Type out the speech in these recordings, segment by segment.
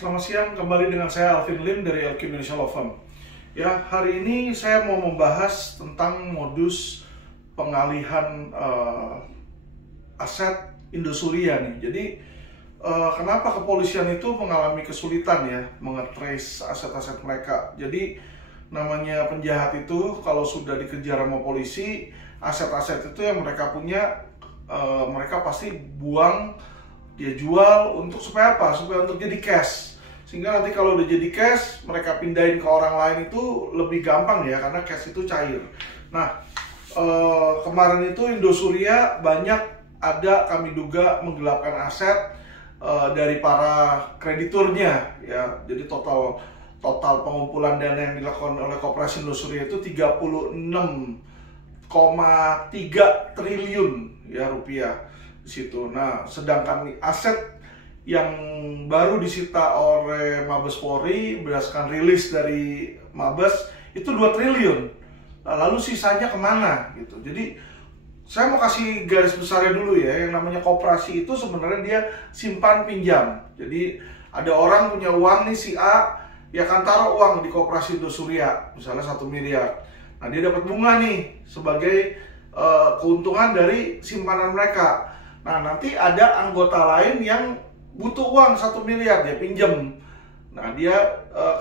Selamat siang, kembali dengan saya Alvin Lim dari LQ Indonesia Law Firm. Ya, hari ini saya mau membahas tentang modus pengalihan aset Indosuria nih. Jadi, kenapa kepolisian itu mengalami kesulitan ya mengetrace aset-aset mereka. Jadi, namanya penjahat itu kalau sudah dikejar sama polisi, aset-aset itu yang mereka punya, mereka pasti buang, dia jual untuk supaya apa? Supaya untuk jadi cash. Sehingga nanti kalau udah jadi cash, mereka pindahin ke orang lain itu lebih gampang ya, karena cash itu cair. Nah, kemarin itu Indosuria banyak ada kami duga menggelapkan aset dari para krediturnya ya. Jadi total pengumpulan dana yang dilakukan oleh Koperasi Indosuria itu 36,3 triliun ya rupiah di situ. Nah, sedangkan aset yang baru disita oleh Mabes Polri berdasarkan rilis dari Mabes itu 2 triliun. Nah, lalu sisanya kemana gitu. Jadi saya mau kasih garis besarnya dulu ya. Yang namanya koperasi itu sebenarnya dia simpan pinjam. Jadi ada orang punya uang nih, si A, ya kan taruh uang di Koperasi Indosuria misalnya 1 miliar. Nah, dia dapat bunga nih sebagai keuntungan dari simpanan mereka. Nah, nanti ada anggota lain yang butuh uang 1 miliar, dia pinjam. Nah, dia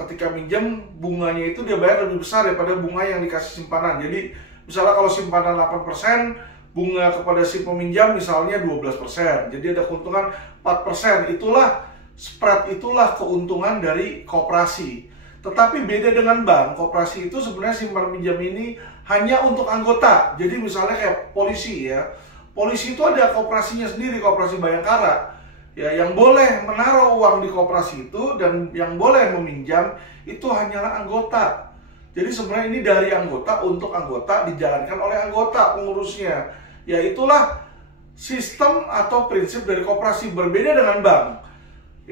ketika minjem, bunganya itu dia bayar lebih besar daripada bunga yang dikasih simpanan. Jadi misalnya kalau simpanan 8%, bunga kepada si peminjam misalnya 12%. Jadi ada keuntungan 4%. Itulah spread, itulah keuntungan dari koperasi. Tetapi beda dengan bank, koperasi itu sebenarnya simpan pinjam ini hanya untuk anggota. Jadi misalnya kayak polisi ya. Polisi itu ada koperasinya sendiri, Koperasi Bayangkara. Ya, yang boleh menaruh uang di koperasi itu dan yang boleh meminjam itu hanyalah anggota. Jadi sebenarnya ini dari anggota untuk anggota, dijalankan oleh anggota pengurusnya. Ya, itulah sistem atau prinsip dari koperasi, berbeda dengan bank.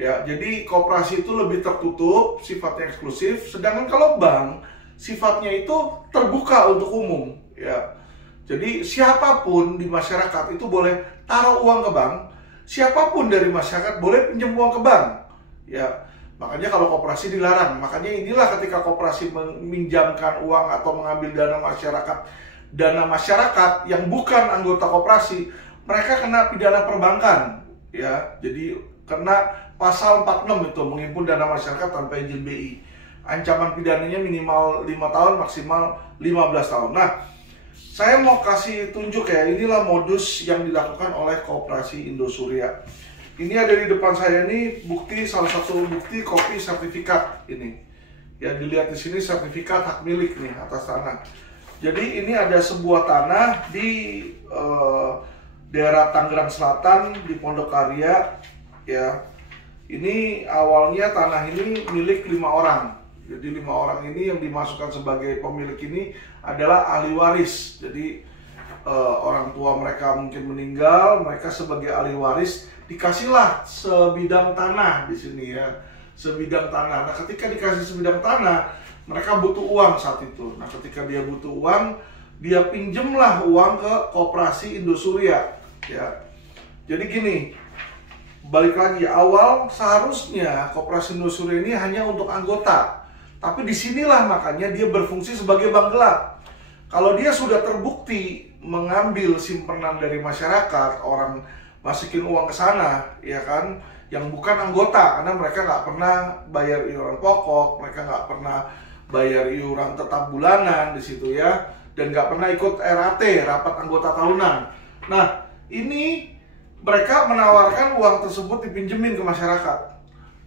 Ya, jadi koperasi itu lebih tertutup, sifatnya eksklusif, sedangkan kalau bank sifatnya itu terbuka untuk umum. Ya, jadi siapapun di masyarakat itu boleh taruh uang ke bank. Siapapun dari masyarakat boleh pinjam uang ke bank. Ya, makanya kalau koperasi dilarang. Makanya inilah ketika koperasi meminjamkan uang atau mengambil dana masyarakat yang bukan anggota koperasi, mereka kena pidana perbankan. Ya, jadi kena pasal 46 itu, menghimpun dana masyarakat tanpa izin BI. Ancaman pidananya minimal 5 tahun, maksimal 15 tahun. Nah, saya mau kasih tunjuk ya, inilah modus yang dilakukan oleh Koperasi Indosuria. Ini ada di depan saya ini bukti, salah satu bukti kopi sertifikat ini. Ya, dilihat di sini sertifikat hak milik nih atas tanah. Jadi ini ada sebuah tanah di daerah Tangerang Selatan di Pondok Karya. Ya, ini awalnya tanah ini milik 5 orang. Jadi 5 orang ini yang dimasukkan sebagai pemilik ini adalah ahli waris. Jadi orang tua mereka mungkin meninggal, mereka sebagai ahli waris dikasihlah sebidang tanah di sini ya, sebidang tanah. Nah, ketika dikasih sebidang tanah, mereka butuh uang saat itu. Nah, ketika dia butuh uang, dia pinjemlah uang ke Koperasi Indosuria. Ya, jadi gini. Balik lagi, awal seharusnya Koperasi Indosuria ini hanya untuk anggota. Tapi disinilah makanya dia berfungsi sebagai bank gelap. Kalau dia sudah terbukti mengambil simpanan dari masyarakat, orang masukin uang ke sana, ya kan, yang bukan anggota, karena mereka nggak pernah bayar iuran pokok, mereka nggak pernah bayar iuran tetap bulanan di situ ya, dan nggak pernah ikut RAT, rapat anggota tahunan. Nah, ini mereka menawarkan uang tersebut dipinjemin ke masyarakat.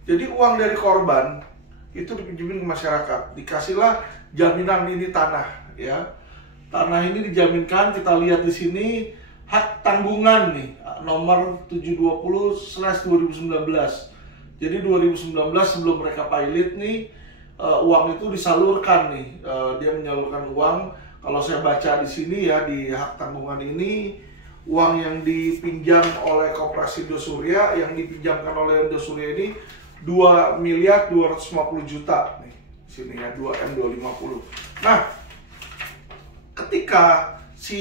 Jadi uang dari korban itu dipinjemin ke masyarakat. Dikasihlah jaminan ini tanah ya. Tanah ini dijaminkan, kita lihat di sini hak tanggungan nih, nomor 720/2019. Jadi 2019 sebelum mereka pilot nih, uang itu disalurkan nih. Dia menyalurkan uang. Kalau saya baca di sini ya, di hak tanggungan ini, uang yang dipinjam oleh Koperasi Indosuria, yang dipinjamkan oleh Indosuria ini 2.250.000.000 nih. Sini ya, 2M250. Nah, ketika si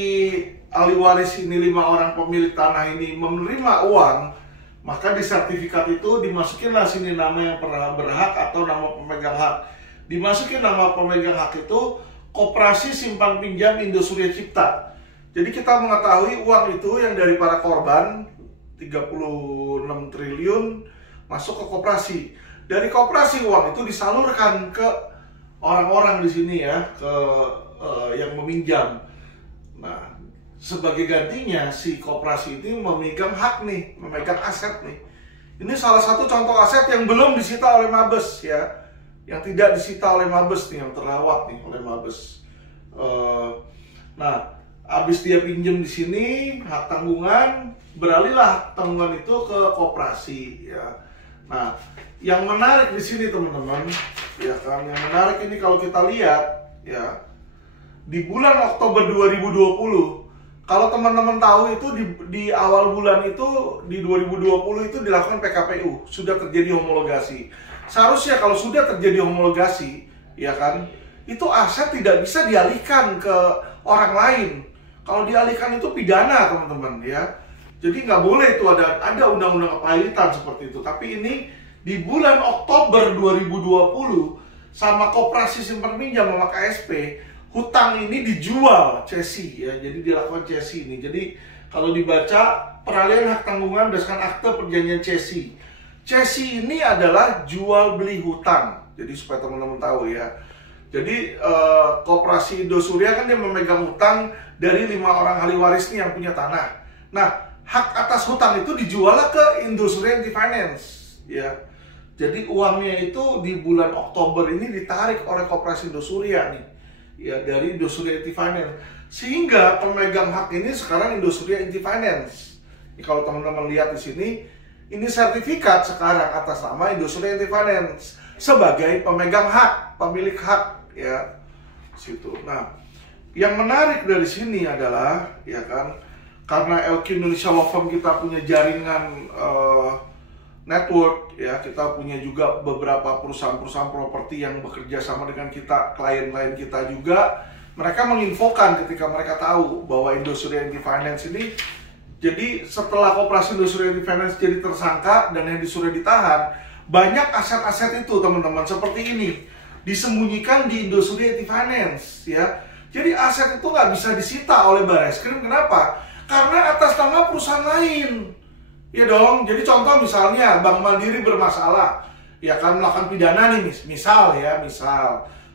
ahli waris ini, 5 orang pemilik tanah ini menerima uang, Maka di sertifikat itu dimasukinlah sini nama yang pernah berhak atau nama pemegang hak. Dimasukin nama pemegang hak itu Koperasi Simpan Pinjam Indosuria Cipta. Jadi kita mengetahui uang itu yang dari para korban 36 triliun masuk ke koperasi. Dari koperasi uang itu disalurkan ke orang-orang di sini ya, ke yang meminjam. Nah, sebagai gantinya si koperasi ini memegang hak nih, memegang aset nih. Ini salah satu contoh aset yang belum disita oleh Mabes ya, yang tidak disita oleh Mabes nih, yang terlewat nih oleh Mabes. Nah, habis dia pinjem di sini hak tanggungan, beralihlah hak tanggungan itu ke koperasi ya. Nah, yang menarik di sini teman-teman, ya kan, yang menarik ini kalau kita lihat ya, di bulan Oktober 2020, kalau teman-teman tahu itu di awal bulan itu di 2020 itu dilakukan PKPU, sudah terjadi homologasi. Seharusnya kalau sudah terjadi homologasi, ya kan, itu aset tidak bisa dialihkan ke orang lain. Kalau dialihkan itu pidana teman-teman ya. Jadi nggak boleh itu ada undang-undang kepailitan seperti itu. Tapi ini di bulan Oktober 2020 sama Koperasi Simpan Pinjam sama KSP, hutang ini dijual cesi ya. Jadi dilakukan cesi ini. Jadi kalau dibaca peralihan hak tanggungan berdasarkan akte perjanjian cesi. Cesi ini adalah jual beli hutang. Jadi supaya teman-teman tahu ya. Jadi Koperasi Indosuria kan dia memegang hutang dari 5 orang ahli waris nih yang punya tanah. Nah, hak atas hutang itu dijual ke Indosuria Anti-Finance ya. Jadi uangnya itu di bulan Oktober ini ditarik oleh Koperasi Indosuria nih ya, dari Indosuria Anti-Finance, sehingga pemegang hak ini sekarang Indosuria Anti-Finance. Kalau teman-teman lihat di sini, ini sertifikat sekarang atas nama Indosuria Anti-Finance sebagai pemegang hak, pemilik hak ya situ. Nah, yang menarik dari sini adalah ya kan, karena LQ Indonesia Law Firm kita punya jaringan network ya, kita punya juga beberapa perusahaan-perusahaan properti yang bekerja sama dengan kita, klien-klien kita juga. Mereka menginfokan ketika mereka tahu bahwa Indosuria Anti-Finance ini, jadi setelah Koperasi Indosuria Anti-Finance jadi tersangka dan yang disuruh ditahan, banyak aset-aset itu teman-teman seperti ini disembunyikan di Indosuria Anti-Finance ya. Jadi aset itu nggak bisa disita oleh Barreskrim. Kenapa? Karena atas nama perusahaan lain. Ya dong, jadi contoh misalnya Bank Mandiri bermasalah, ya kan, melakukan pidana nih, misal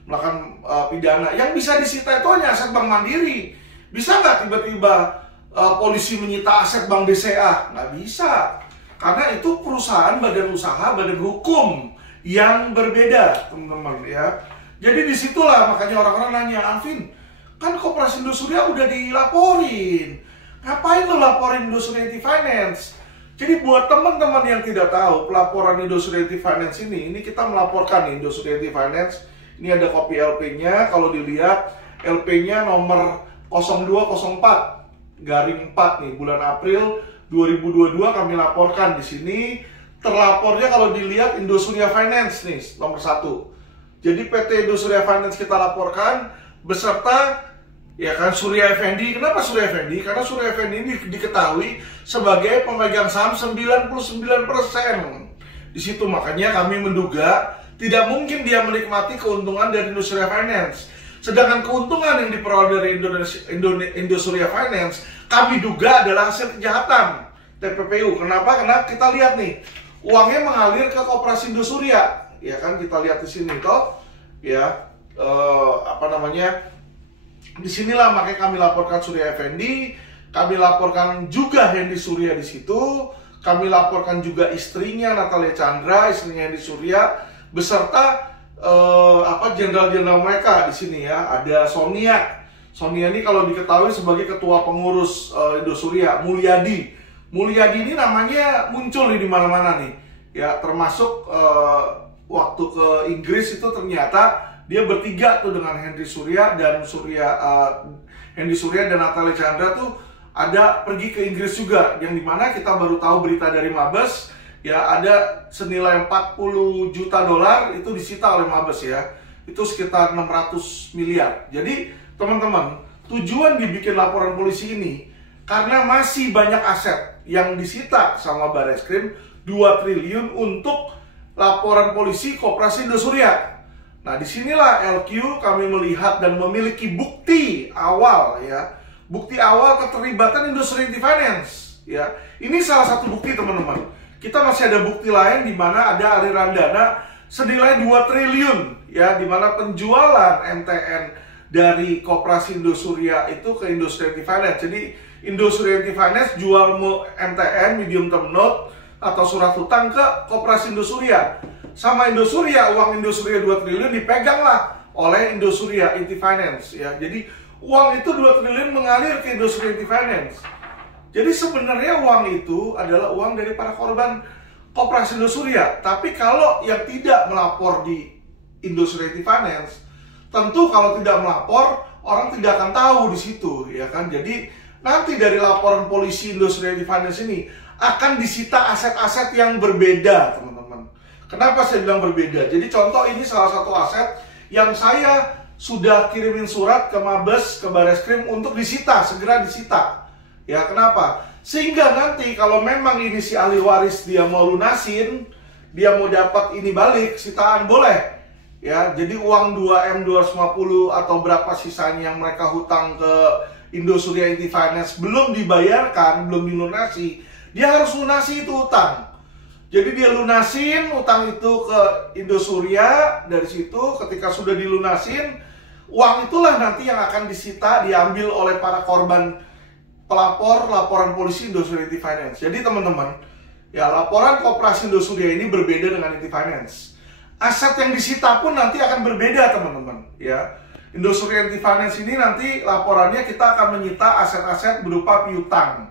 melakukan pidana, yang bisa disita itu hanya aset Bank Mandiri. Bisa nggak tiba-tiba polisi menyita aset Bank BCA? Nggak bisa, karena itu perusahaan, badan usaha, badan hukum yang berbeda teman-teman ya. Jadi disitulah makanya orang-orang nanya, Alvin, kan Koperasi Indosuria udah dilaporin, ngapain lo laporin Indosuria Anti-Finance? Jadi buat teman-teman yang tidak tahu, pelaporan Indosuria Anti-Finance ini kita melaporkan nih Indosuria Anti-Finance. Ini ada kopi LP-nya, kalau dilihat LP-nya nomor 0204 garing 4 nih, bulan April 2022 kami laporkan di sini. Terlapornya kalau dilihat Indosuria Finance nih, nomor 1. Jadi PT Indosuria Finance kita laporkan beserta ya kan Surya Effendi. Kenapa Surya Effendi? Karena Surya Effendi ini diketahui sebagai pemegang saham 99%. Di situ makanya kami menduga tidak mungkin dia menikmati keuntungan dari Indosuria Finance. Sedangkan keuntungan yang diperoleh dari Indosuria Finance kami duga adalah hasil kejahatan TPPU. Kenapa? Karena kita lihat nih, uangnya mengalir ke Koperasi Indosuria. Ya kan, kita lihat di sini toh. Ya, disinilah makanya kami laporkan Surya Effendi, kami laporkan juga Hendy Surya di situ, kami laporkan juga istrinya Natalia Chandra, istrinya Hendy Surya, beserta jenderal-jenderal mereka di sini ya. Ada Sonia. Sonia ini kalau diketahui sebagai ketua pengurus Indosuria, Mulyadi. Mulyadi ini namanya muncul nih di mana-mana nih. Ya, termasuk waktu ke Inggris itu ternyata dia bertiga tuh dengan Hendy Surya dan Natalia Chandra tuh ada pergi ke Inggris juga, yang dimana kita baru tahu berita dari Mabes ya, ada senilai 40 juta dolar itu disita oleh Mabes ya, itu sekitar 600 miliar. Jadi teman-teman, tujuan dibikin laporan polisi ini karena masih banyak aset yang disita sama Barreskrim 2 triliun untuk laporan polisi Koperasi Indosuria. Nah, disinilah LQ kami melihat dan memiliki bukti awal ya, bukti awal keterlibatan Indosurieti Finance ya. Ini salah satu bukti teman-teman. Kita masih ada bukti lain di mana ada aliran dana senilai 2 triliun ya, di mana penjualan MTN dari Koperasi Indosuria itu ke Indosurieti Finance. Jadi Indosurieti Finance jual MTN, medium term note atau surat hutang ke Koperasi Indosuria. Sama Indosuria, uang Indosuria 2 triliun dipeganglah oleh Indosurieti Finance ya. Jadi uang itu 2 triliun mengalir ke Indosurieti Finance. Jadi sebenarnya uang itu adalah uang dari para korban Koperasi Indosuria. Tapi kalau yang tidak melapor di Indosurieti Finance, tentu kalau tidak melapor, orang tidak akan tahu di situ ya kan. Jadi nanti dari laporan polisi Indosurieti Finance ini akan disita aset-aset yang berbeda, teman-teman. Kenapa saya bilang berbeda? Jadi contoh ini salah satu aset yang saya sudah kirimin surat ke Mabes, ke Barreskrim untuk disita, segera disita. Ya, kenapa? Sehingga nanti kalau memang ini si ahli waris dia mau lunasin, dia mau dapat ini balik, sitaan boleh. Ya, jadi uang 2M 250 atau berapa sisanya yang mereka hutang ke Indosurieti Finance belum dibayarkan, belum dilunasi, dia harus lunasi itu utang. Jadi dia lunasin utang itu ke Indosuria, dari situ ketika sudah dilunasin, uang itulah nanti yang akan disita, diambil oleh para korban pelapor laporan polisi Indosurieti Finance. Jadi teman-teman, ya laporan Koperasi Indosuria ini berbeda dengan Indosurieti Finance. Aset yang disita pun nanti akan berbeda teman-teman. Ya, Indosurieti Finance ini nanti laporannya kita akan menyita aset-aset berupa piutang.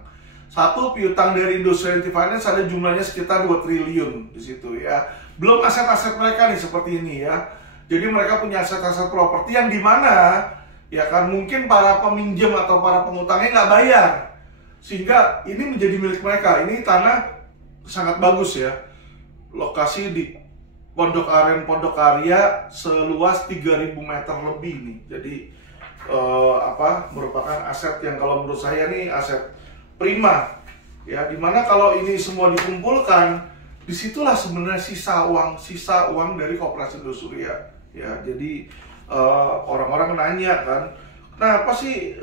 Satu, piutang dari Indosurieti Finance ada jumlahnya sekitar 2 triliun di situ ya. Belum aset-aset mereka nih seperti ini ya. Jadi mereka punya aset-aset properti yang dimana ya kan mungkin para peminjam atau para pengutangnya nggak bayar, sehingga ini menjadi milik mereka. Ini tanah sangat bagus ya. Lokasi di Pondok Aren Pondok Karya seluas 3.000 meter lebih nih. Jadi merupakan aset yang kalau menurut saya nih aset prima ya, dimana kalau ini semua dikumpulkan, disitulah sebenarnya sisa uang dari Koperasi Indosuria ya. Jadi orang-orang nanya kan, kenapa sih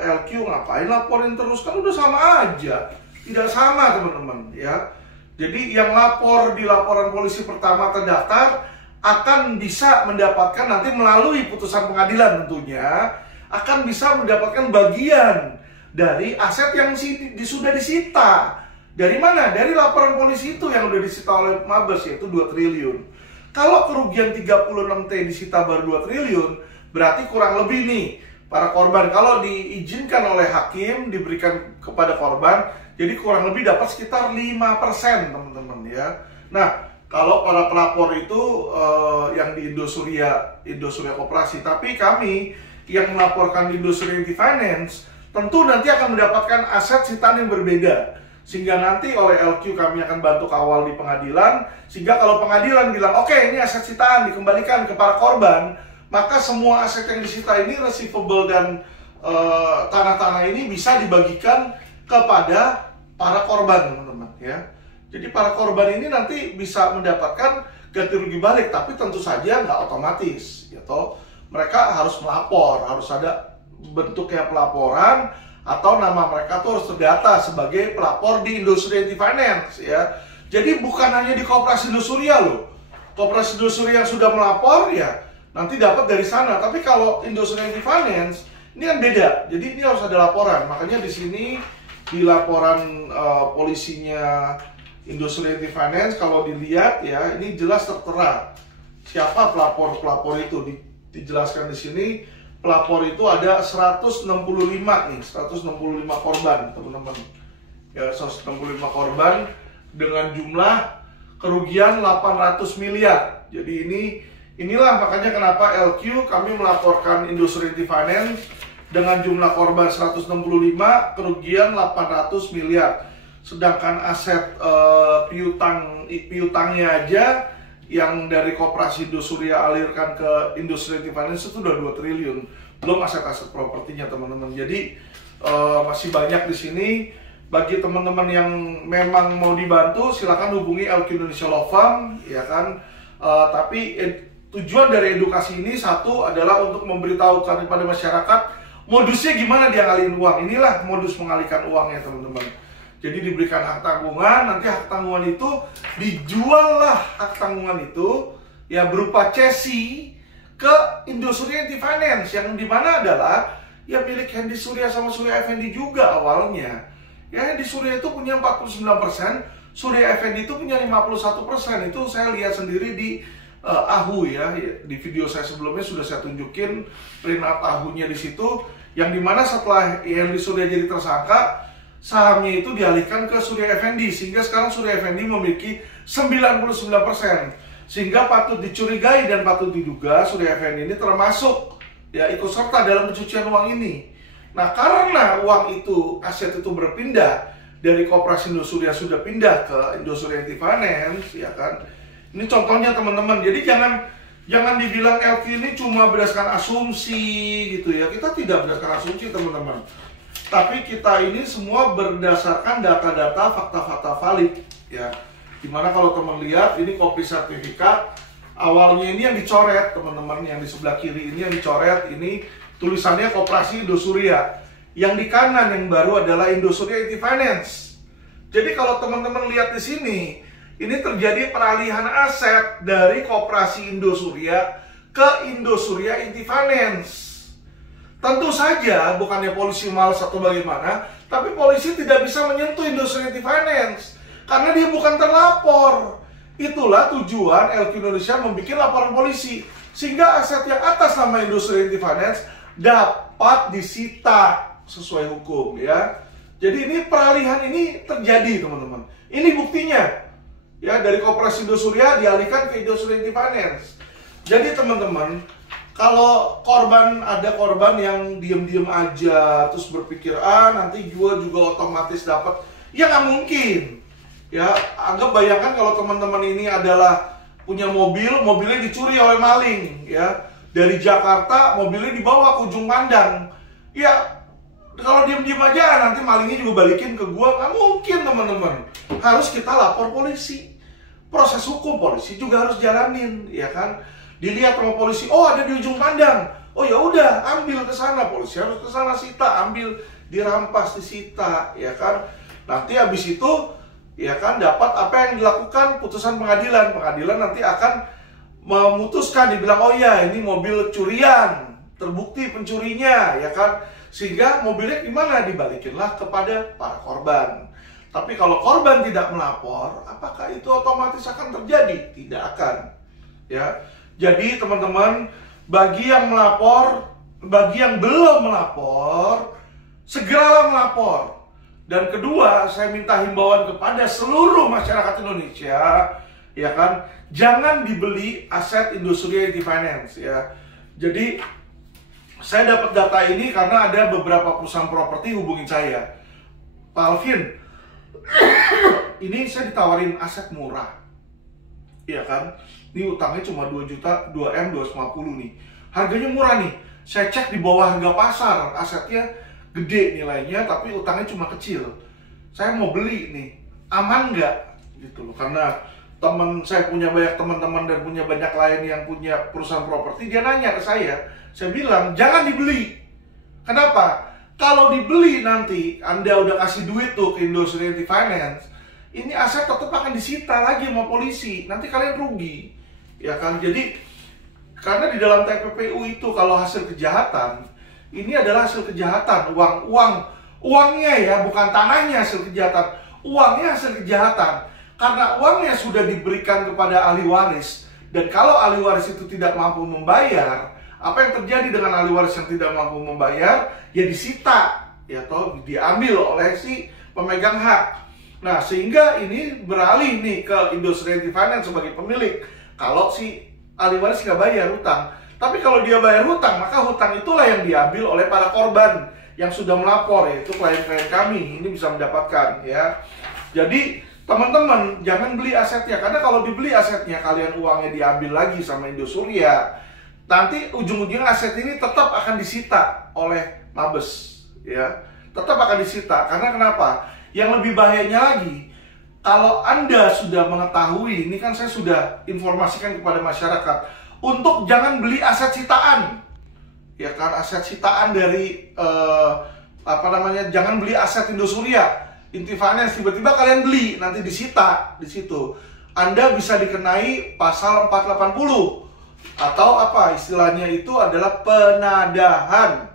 LQ ngapain laporin terus, kan udah sama aja. Tidak sama teman-teman ya. Jadi yang lapor di laporan polisi pertama terdaftar akan bisa mendapatkan nanti melalui putusan pengadilan tentunya, akan bisa mendapatkan bagian dari aset yang sudah disita. Dari mana? Dari laporan polisi itu yang sudah disita oleh Mabes, yaitu 2 triliun. Kalau kerugian 36T disita baru 2 triliun, berarti kurang lebih nih para korban, kalau diizinkan oleh hakim, diberikan kepada korban, jadi kurang lebih dapat sekitar 5% teman-teman ya. Nah, kalau para pelapor itu yang di Indosuria Koperasi, tapi kami yang melaporkan di Indosurieti Finance tentu nanti akan mendapatkan aset sitaan yang berbeda. Sehingga nanti oleh LQ kami akan bantu kawal di pengadilan. Sehingga kalau pengadilan bilang, oke, ini aset sitaan dikembalikan ke para korban, maka semua aset yang disita ini, receivable dan tanah-tanah ini bisa dibagikan kepada para korban, teman-teman ya. Jadi para korban ini nanti bisa mendapatkan ganti rugi balik, tapi tentu saja nggak otomatis gitu. Mereka harus melapor, harus ada bentuknya pelaporan, atau nama mereka tuh harus terdata sebagai pelapor di Indosurieti Finance ya. Jadi bukan hanya di Koperasi Indosuria loh. Koperasi Indosuria yang sudah melapor ya nanti dapat dari sana. Tapi kalau Indosurieti Finance ini kan beda. Jadi ini harus ada laporan. Makanya di sini di laporan polisinya Indosurieti Finance kalau dilihat ya, ini jelas tertera siapa pelapor itu dijelaskan di sini. Pelapor itu ada 165 nih, 165 korban teman-teman ya, 165 korban dengan jumlah kerugian 800 miliar. Jadi inilah makanya kenapa LQ kami melaporkan Indosurieti Finance dengan jumlah korban 165, kerugian 800 miliar. Sedangkan aset piutangnya aja yang dari Koperasi Indosuria alirkan ke Indosurieti Finance itu udah 2 triliun. Belum aset-aset propertinya teman-teman. Jadi masih banyak di sini bagi teman-teman yang memang mau dibantu, silakan hubungi LQ Indonesia Law Firm, ya kan. Tapi tujuan dari edukasi ini satu adalah untuk memberitahukan kepada masyarakat modusnya gimana dia ngalihin uang. Inilah modus mengalihkan uangnya, teman-teman. Jadi diberikan hak tanggungan, nanti hak tanggungan itu dijual lah, hak tanggungan itu ya berupa cesi ke Indosuria Anti-Finance, yang dimana adalah ya milik Hendy Surya sama Surya Effendi juga awalnya. Ya, Hendy Surya itu punya 49%, Surya Effendi itu punya 51%. Itu saya lihat sendiri di AHU ya. Di video saya sebelumnya sudah saya tunjukin print out AHU-nya di situ, yang dimana setelah Hendy Surya jadi tersangka, sahamnya itu dialihkan ke Surya Effendi, sehingga sekarang Surya Effendi memiliki 99%. Sehingga patut dicurigai dan patut diduga Surya Effendi ini termasuk ya ikut serta dalam pencucian uang ini. Nah, karena uang itu, aset itu berpindah dari Koperasi Indosuria sudah pindah ke Indosuria Anti-Finance, ya kan. Ini contohnya, teman-teman. Jadi jangan dibilang LQ ini cuma berdasarkan asumsi gitu ya. Kita tidak berdasarkan asumsi, teman-teman. Tapi kita ini semua berdasarkan data-data, fakta-fakta valid, ya. Dimana kalau teman lihat, ini kopi sertifikat, awalnya ini yang dicoret, teman-teman, yang di sebelah kiri ini yang dicoret, ini tulisannya Koperasi Indosuria. Yang di kanan yang baru adalah Indosuria Anti-Finance. Jadi kalau teman-teman lihat di sini, ini terjadi peralihan aset dari Koperasi Indosuria ke Indosuria Anti-Finance. Tentu saja bukannya polisi malas atau bagaimana, tapi polisi tidak bisa menyentuh Indosuria Anti-Finance karena dia bukan terlapor. Itulah tujuan LQ Indonesia membuat laporan polisi, sehingga aset yang atas nama Indosuria Anti-Finance dapat disita sesuai hukum, ya. Jadi ini peralihan ini terjadi, teman-teman. Ini buktinya, ya, dari Koperasi Indosuria dialihkan ke Indosuria Anti-Finance. Jadi teman-teman, kalau ada korban yang diem-diem aja terus berpikir nanti gua juga otomatis dapat, ya nggak mungkin. Ya, anggap bayangkan kalau teman-teman ini adalah punya mobilnya dicuri oleh maling, ya. Dari Jakarta, mobilnya dibawa ke ujung pandang. Ya, kalau diem-diem aja, nanti malingnya juga balikin ke gua. Nggak mungkin, teman-teman. Harus kita lapor polisi. Proses hukum polisi juga harus jalanin, ya kan? Dilihat sama polisi, oh ada di ujung pandang. Oh ya udah, ambil ke sana. Polisi harus ke sana, sita, ambil, dirampas, disita, ya kan? Nanti habis itu, ya kan, dapat apa yang dilakukan putusan pengadilan. Pengadilan nanti akan memutuskan, dibilang oh ya ini mobil curian, terbukti pencurinya, ya kan, sehingga mobilnya gimana, dibalikinlah kepada para korban. Tapi kalau korban tidak melapor, apakah itu otomatis akan terjadi? Tidak akan, ya. Jadi teman-teman, bagi yang melapor, bagi yang belum melapor, segeralah melapor. Dan kedua, saya minta himbauan kepada seluruh masyarakat Indonesia, ya kan, jangan dibeli aset Indosuria Anti-Finance, ya. Jadi saya dapat data ini karena ada beberapa perusahaan properti hubungin saya. Pak Alvin, ini saya ditawarin aset murah, ya kan. Ini utangnya cuma 2 juta, 2M, 250 nih. Harganya murah nih. Saya cek di bawah harga pasar, asetnya gede nilainya, tapi utangnya cuma kecil. Saya mau beli nih, aman nggak? Gitu loh. Karena saya punya banyak teman-teman dan punya banyak klien yang punya perusahaan properti, dia nanya ke saya bilang jangan dibeli. Kenapa? Kalau dibeli nanti, Anda udah kasih duit tuh ke Indosuria Anti-Finance, ini aset tetap akan disita lagi sama polisi. Nanti kalian rugi, ya kan? Jadi karena di dalam TPPU itu kalau hasil kejahatan, ini adalah hasil kejahatan, uangnya ya, bukan tanahnya hasil kejahatan, uangnya hasil kejahatan. Karena uangnya sudah diberikan kepada ahli waris, dan kalau ahli waris itu tidak mampu membayar, apa yang terjadi dengan ahli waris yang tidak mampu membayar? Ya disita, ya, atau diambil oleh si pemegang hak. Nah, sehingga ini beralih nih ke Indosuria Anti-Finance sebagai pemilik. Kalau si ahli waris nggak bayar hutang, tapi kalau dia bayar hutang, maka hutang itulah yang diambil oleh para korban yang sudah melapor, yaitu klien-klien kami. Ini bisa mendapatkan, ya. Jadi teman-teman jangan beli asetnya, karena kalau dibeli asetnya, kalian uangnya diambil lagi sama Indosuria, nanti ujung-ujungnya aset ini tetap akan disita oleh Mabes, ya. Tetap akan disita, karena kenapa? Yang lebih bahayanya lagi, kalau Anda sudah mengetahui, ini kan saya sudah informasikan kepada masyarakat, untuk jangan beli aset sitaan. Ya kan, aset sitaan dari jangan beli aset Indosuria, Intifinance, tiba-tiba kalian beli, nanti disita di situ. Anda bisa dikenai pasal 480 atau apa istilahnya itu adalah penadahan.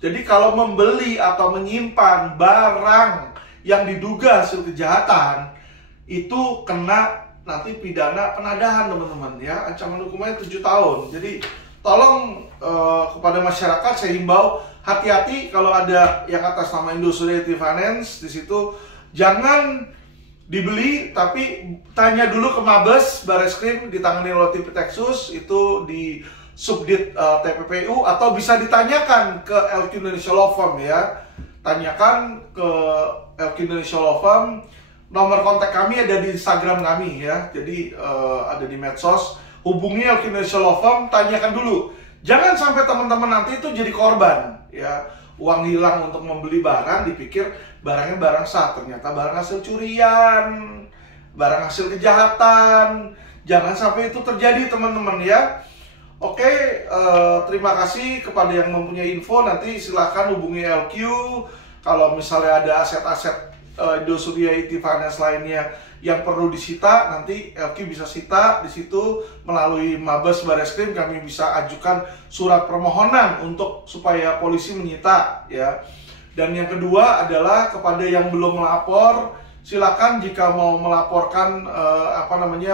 Jadi kalau membeli atau menyimpan barang yang diduga hasil kejahatan, itu kena nanti pidana penadahan, teman-teman ya. Ancaman hukumannya 7 tahun. Jadi tolong kepada masyarakat saya himbau hati-hati kalau ada yang atas nama Indosuria Finance di situ, jangan dibeli, tapi tanya dulu ke Mabes Bareskrim ditangani oleh Tipitexus itu di Subdit TPPU, atau bisa ditanyakan ke LQ Indonesia Law Firm ya. Tanyakan ke LQ Indonesia Law Firm. Nomor kontak kami ada di Instagram kami ya. Jadi ada di medsos. Hubungi LQ Indonesia Law Firm, tanyakan dulu. Jangan sampai teman-teman nanti itu jadi korban ya. Uang hilang untuk membeli barang, dipikir barangnya barang sah, ternyata barang hasil curian, barang hasil kejahatan. Jangan sampai itu terjadi, teman-teman ya. Oke, terima kasih kepada yang mempunyai info. Nanti silahkan hubungi LQ. Kalau misalnya ada aset-aset Indosuria Finance lainnya yang perlu disita, nanti LQ bisa sita di situ melalui Mabes Bareskrim. Kami bisa ajukan surat permohonan untuk supaya polisi menyita ya. Dan yang kedua adalah kepada yang belum melapor, silakan jika mau melaporkan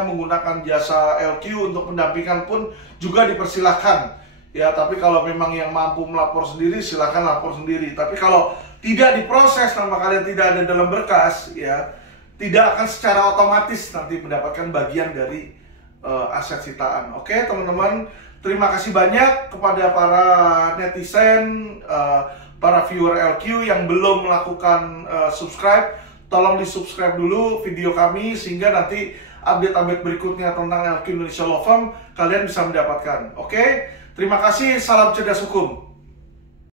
menggunakan jasa LQ untuk pendampingan pun juga dipersilahkan ya. Tapi kalau memang yang mampu melapor sendiri, silakan lapor sendiri. Tapi kalau tidak diproses, nama kalian tidak ada dalam berkas ya, tidak akan secara otomatis nanti mendapatkan bagian dari aset sitaan. Oke teman-teman, terima kasih banyak kepada para netizen, para viewer LQ yang belum melakukan subscribe. Tolong di subscribe dulu video kami sehingga nanti update-update berikutnya tentang LQ Indonesia Law Firm kalian bisa mendapatkan. Oke, terima kasih, salam cerdas hukum.